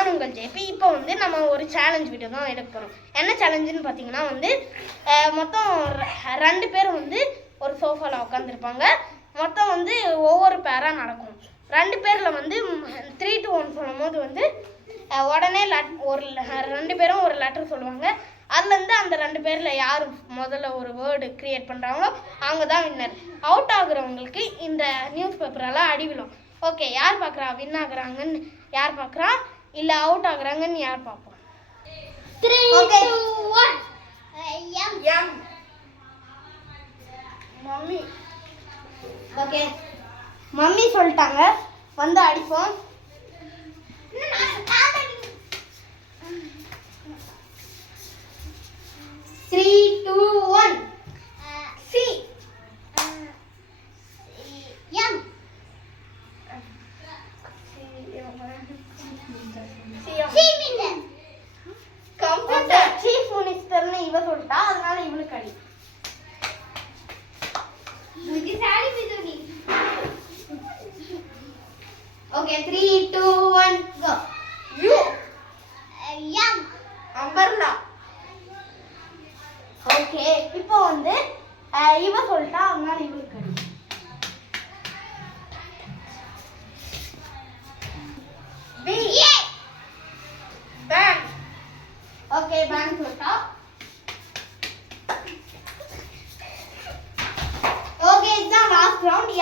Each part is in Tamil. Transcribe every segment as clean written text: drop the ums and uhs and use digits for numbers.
நான் உங்கள் ஜேபி. இப்போ வந்து நம்ம ஒரு சேலஞ்ச் வீடியோ தான் எடுக்க போகிறோம். என்ன சேலஞ்சுன்னு பார்த்தீங்கன்னா வந்து மொத்தம் 2 பேர் வந்து ஒரு சோஃபாவில் உட்காந்துருப்பாங்க. மொத்தம் வந்து ஒவ்வொரு பேராக நடக்கும். 2 பேரில் வந்து 3 to 1 சொல்லும் போது வந்து உடனே ஒரு 2 பேரும் ஒரு லெட்டர் சொல்லுவாங்க. அதுலேருந்து அந்த 2 பேரில் யார் முதல்ல ஒரு வேர்டு க்ரியேட் பண்ணுறாங்களோ அவங்க தான் வின்னர். அவுட் ஆகுறவங்களுக்கு இந்த நியூஸ் பேப்பரெல்லாம் அடி விழும். ஓகே, யார் பார்க்குறா வின் ஆகுறாங்கன்னு யார் பார்க்குறா இல்லை அவுட் ஆகுறாங்கன்னு யார் பார்ப்போம்? 3 2 1 எம் மம்மி. ஓகே, மம்மி சொல்லிட்டாங்க, வந்து அடிப்போம். 3 2 1 C M minister computer chief மினிஸ்டர்னு இவ சொல்லிட்டா, அதனால இவளுக்கு அடி. मुझे साड़ी भी दो नी. Okay 3 2 1 go. U M umbrella. Okay, இப்போ வந்து இவ சொல்லிட்டா, அதனால இவளுக்கு அடி. B bank. ஓகே, பேங்க் சொல்லிட்டா. ஓகே, இதுதான் லாஸ்ட் ரவுண்ட்.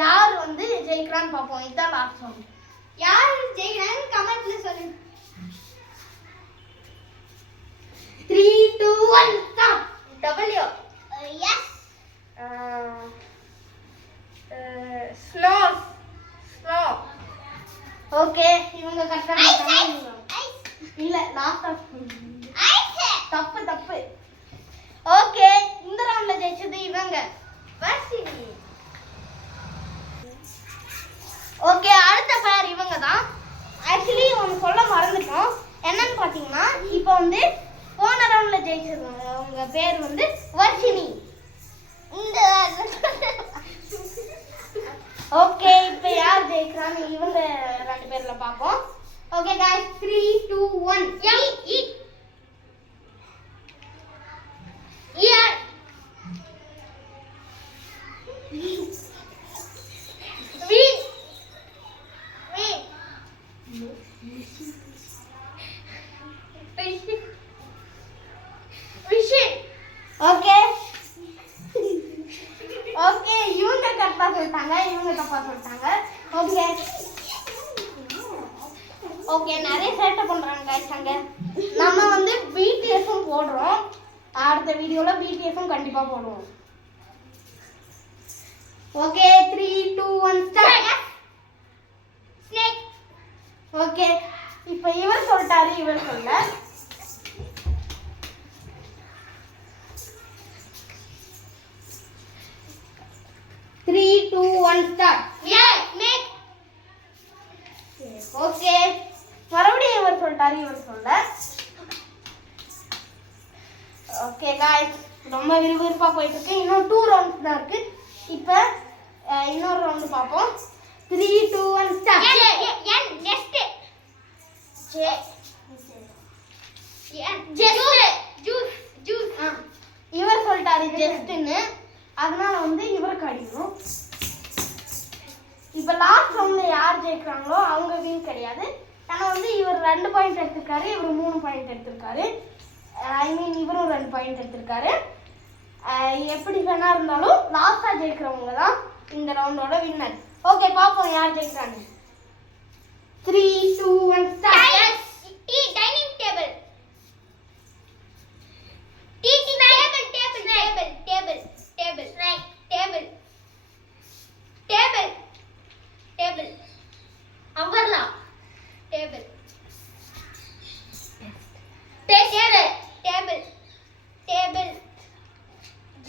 யார் வந்து ஜெயிக்கிறான்னு பார்ப்போம். இதுதான் லாஸ்ட் ரவுண்ட். யார் ஜெயிக்கிறாங்க கமெண்ட்ல சொல்லுங்க. 3 2 1 start. W S snow. Okay, இவங்க கரெக்டான இல்ல லாஸ்ட் தப்பு. ஓகே, இந்த ரவுண்ட்ல ஜெயிச்சது இவங்க வர்ஷினி. ஓகே, அடுத்த பேர் இவங்க தான். ஆக்சுவலி ஒன்று சொல்ல மறந்துட்டோம். என்னன்னு பார்த்தீங்கன்னா இப்போ வந்து போன ரவுண்ட்ல ஜெயிச்சிருக்காங்க. அவங்க பேர் வந்து வர்ஷினி. ஓகே, இப்போ யார் ஜெயிக்கிறான்னு இவங்க 2 பேர்ல பார்ப்போம். Okay guys 3 2 1 eat year. Okay, இவங்க கரெக்டா சொல்லிட்டாங்க, இவங்க தப்பா சொல்லிட்டாங்க. ஓகே, நிறைய சேட்டை பண்றாங்க गाइस அங்க. நம்ம வந்து பிடிஎஸும் போடுறோம். அடுத்த வீடியோல பிடிஎஸும் கண்டிப்பா போடுவோம். Okay 3 2 1 start. ஸ்னேக். ஓகே, இப்போ இவர் சொல்லிட்டாரு, இவர் சொல்ல. Three, 2, 1 start. மேக். ஓகே, மறுபடியும் இவர் சொல்லிட்டாரு, இவர் சொல்ல. ஓகே गाइस, ரொம்ப விறுவிறுப்பா போயிட்டு இருக்கு. இன்னும் 2 ரவுண்ட்ஸ் தான் இருக்கு. இப்போ இன்னொரு ரவுண்ட் பார்ப்போம். 3 2 1 ஸ்டார்ட். என் நெக்ஸ்ட் ஜே ஜூஸ் இவர் சொல்லிட்டாரு ஜஸ்ட்னு, அதனால வந்து இவருக்கு அடிக்கணும். இப்போ லாஸ்ட் ரவுண்ட்ல யார் ஜெயிக்கிறாங்களோ அவங்க வின் கிடையாது. ஏன்னா வந்து இவர் 2 பாயிண்ட் எடுத்திருக்காரு, இவர் 3 பாயிண்ட் எடுத்திருக்காரு. ஐ மீன் இவரும் 2 பாயிண்ட் எடுத்திருக்காரு. எப்படி வேணா இருந்தாலும் லாஸ்டா ஜெயிக்கிறவங்க தான் இந்த ரவுண்டோட வின்னர். ஓகே, பாப்போம் யார் ஜெயிக்கிறாங்க. 3 2 1 start. Dining table. Table. Umbrella. Table.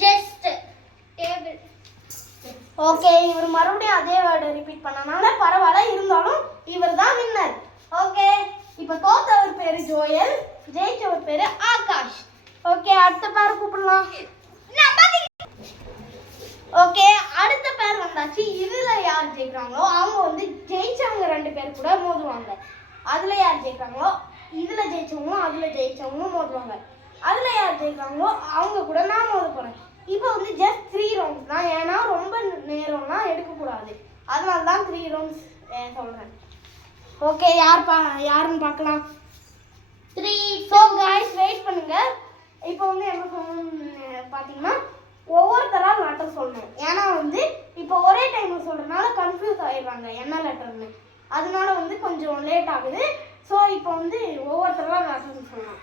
Just. Table. Okay, இவர் மறுபடியும் அதே வேர்டு ரிப்பீட் பண்ணனால பரவாயில்ல, இருந்தாலும் இவர் தான் வின்னர். ஓகே, இப்போ தோத்தவர் பேரு ஜோயல், ஜெயிச்சவர் பேரு ஆகாஷ். ஓகே, அடுத்த பேர் கூப்பிடலாம். ஓகே, அடுத்த பேர் வந்தாச்சு. இதுல யார் ஜெயிக்கிறாங்களோ அவங்க வந்து ஜெயிச்சவங்க 2 பேர் கூட மோதுவாங்க. அதுல யார் ஜெயிக்கிறாங்களோ இதுல ஜெயிச்சவங்களும் அதுல ஜெயிச்சவங்களும் மோதுவாங்க. அதுல யார் ஜெயிக்கிறாங்களோ அவங்க கூட நான் மோத போறேன். இப்போ வந்து ஜஸ்ட் 3 ரவுண்ட்ஸ் தான், ஏன்னா ரொம்ப நேரம்லாம் எடுக்கக்கூடாது. அதனால தான் 3 ரவுண்ட்ஸ் சொல்றேன். ஓகே, யாருன்னு பார்க்கலாம். 3 ஸோ காய்ஸ் வெயிட் பண்ணுங்க. இப்போ வந்து என்ன சொல்லணும்னு பார்த்தீங்கன்னா ஒவ்வொருத்தரா லெட்டர் சொல்லணும். ஏன்னா வந்து இப்போ ஒரே டைம் சொல்றதுனால கன்ஃபியூஸ் ஆயிடுவாங்க என்ன லெட்டர்னு. அதனால வந்து கொஞ்சம் லேட் ஆகுது. ஸோ இப்போ வந்து ஒவ்வொருத்தரா லெட்டர் சொல்லணும்.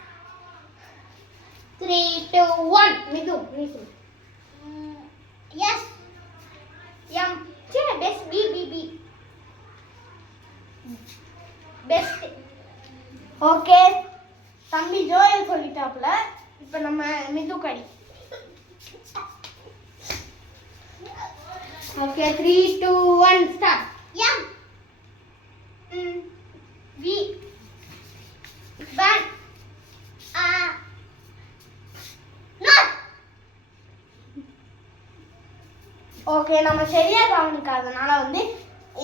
3 2 1 மிது நீ சொல்லு. yes m best b b b best. Okay, தம்பி ஜோயல் சொல்லிட்டாப்ல. இப்போ நம்ம மிது கடி. Okay, 3 2 1 start. m v van not. Okay, நம்ம சரியா கவனிக்காதனால வந்து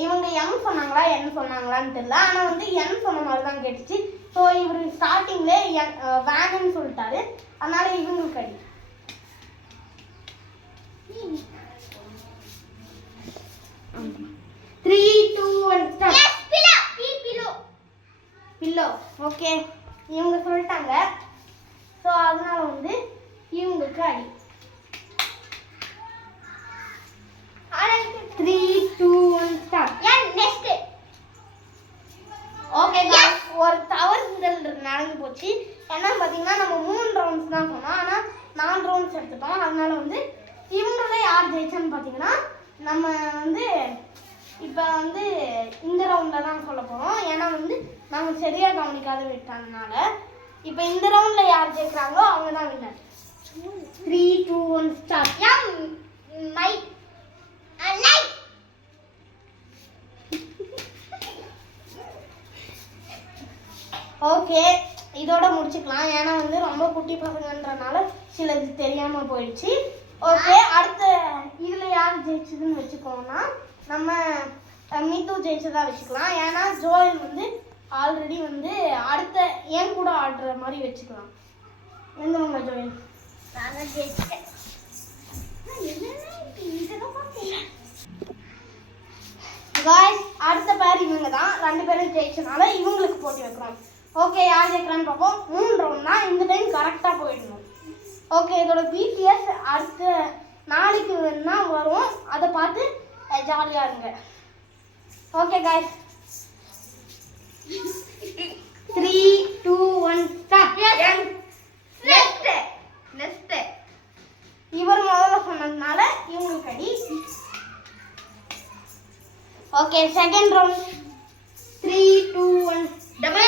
இவங்க எம் சொன்னாங்களா என்ன சொன்னாங்களான்னு தெரியல. ஆனால் வந்து என் சொன்ன மாதிரி தான் கேட்டுச்சு. ஸோ இவர் ஸ்டார்டிங்ல வேனுன்னு சொல்லிட்டாரு. அதனால இவங்களுக்கு அடி. 3 2 1 start. yes pillow p pillow pillow. Okay, இவங்க சொல்லிட்டாங்க. ஸோ அதனால வந்து இவங்களுக்கு அடி. 3 2 1 ஸ்டார்ட். n next. ஓகே, ஒரு தவறுதல் நடந்து போச்சு. என்னன்னு பார்த்தீங்கன்னா நம்ம 3 ரவுண்ட்ஸ் தான் சொன்னோம், ஆனால் 4 ரவுண்ட்ஸ் எடுத்துட்டோம். அதனால வந்து இவங்கள யார் ஜெயிச்சான்னு பார்த்தீங்கன்னா நம்ம வந்து இப்போ வந்து இந்த ரவுண்டில் தான் சொல்ல போகிறோம். ஏன்னா வந்து நாங்கள் சரியாக கவனிக்காத விட்டதுனால இப்போ இந்த ரவுண்டில் யார் ஜெயிக்கிறாங்களோ அவங்க தான் winner. 3 2 1 start. m might light. Okay, இதோட முடிச்சுக்கலாம். ஏன்னா வந்து ரொம்ப குட்டி பசங்கன்றனால சிலது தெரியாமல் போயிடுச்சு. ஓகே, அடுத்த இதில் யார் ஜெயிச்சதுன்னு வச்சுக்கோன்னா நம்ம மிது ஜெயிச்சதா வச்சுக்கலாம். ஏன்னா ஜோயல் வந்து ஆல்ரெடி வந்து அடுத்த என் கூட ஆடுற மாதிரி வச்சுக்கலாம். எந்தவங்க ஜோயல்? நான் ஜெயிச்சிட்டேன். காய்ஸ், அடுத்த பேர் இவங்க தான். 2 பேரும் ஜெயிச்சனால இவங்களுக்கு போட்டி வைக்கிறோம். ஓகே, யார் ஜெயிக்கிறான்னு பார்ப்போம். 3 ரவுண்ட் தான். இந்த டைம் கரெக்டாக போயிடணும். ஓகே, இதோட பிடிஎஸ் அடுத்த நாளைக்கு வேணா வரும். அதை பார்த்து ஜாலியாக இருங்க. Okay guys, 3 2 1 start. நெக்ஸ்ட் இவர் முதல்ல சொன்னதுனால இவங்களுக்கு அடி. Okay, second round. 3 2 1 w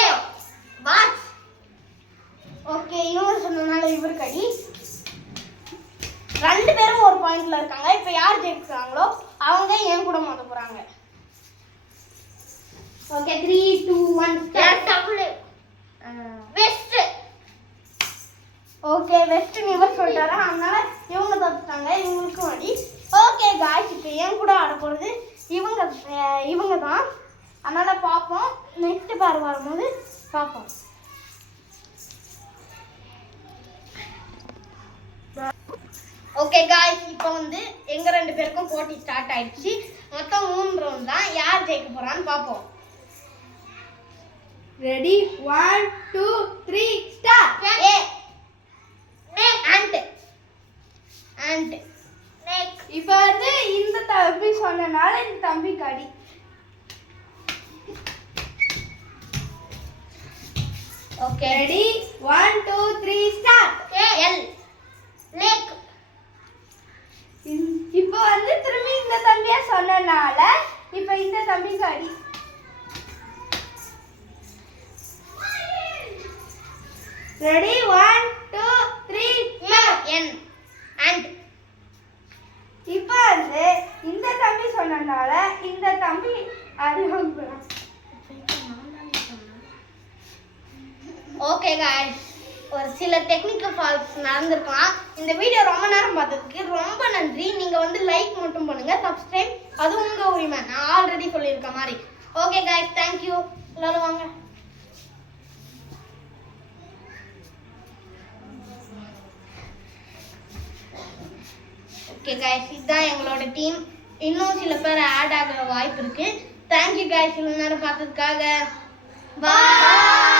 watch. Okay, இவர் சொன்னதுனால இவருக்கு அடி. 2 பேரும் ஒரு பாயிண்ட்ல இருக்காங்க. இப்போ யார் ஜெயிக்கிறாங்களோ அவங்க என் கூட மோத போறாங்க. Okay, 3 2 1 start. w west. Okay, west இவர் சொல்லிட்டாரு. அதனால இவங்க தோத்துட்டாங்க. இவங்களுக்கும் அடி. ஓகே காய்ஸ், இப்போ என் கூட ஆட போகிறது இவங்க தான். அதனால பார்ப்போம். நெக்ஸ்ட் பேர் வரும்போது பார்ப்போம். ஓகே காய்ஸ், இப்போ வந்து எங்க 2 பேருக்கும் போட்டி ஸ்டார்ட் ஆயிடுச்சு. மொத்தம் 3 ரவுண்ட் தான். யார் ஜெயிக்க போறான்னு பார்ப்போம். Ready 1 2 3 start. A ant next. இப்போ வந்து இந்த தம்பி சொன்னனால இந்த தம்பி கடி. Okay, ready 1 2 3 start. l lake. இப்போ வந்து திரும்பி இந்த தம்பியா சொன்னனால இப்போ இந்த தம்பி கடி. ரெடி 1 2 3 n and இப்போ வந்து இந்த தம்பி சொன்னனால இந்த தம்பி அறிவுறும். ஓகே गाइस, ஒரு சில டெக்னிக்கல் ஃபால்ட்ஸ் நடந்திருக்கலாம். இந்த வீடியோ ரொம்ப நேரம் பார்த்ததுக்கு ரொம்ப நன்றி. நீங்க வந்து லைக் மட்டும் பண்ணுங்க, சப்ஸ்கிரைப் அது உங்க உரிமை. நான் ஆல்ரெடி சொல்லியிருக்க மாதிரி. Okay guys, thank you. எல்லாரும் வாங்க. ஓகே கைஸ், இதுதான் எங்களோட டீம். இன்னும் சில பேர் ஆட் ஆகிற வாய்ப்பு இருக்கு. தேங்க்யூ கைஸ், இவ்வளோ நேரம் பார்த்ததுக்காக. பாய்.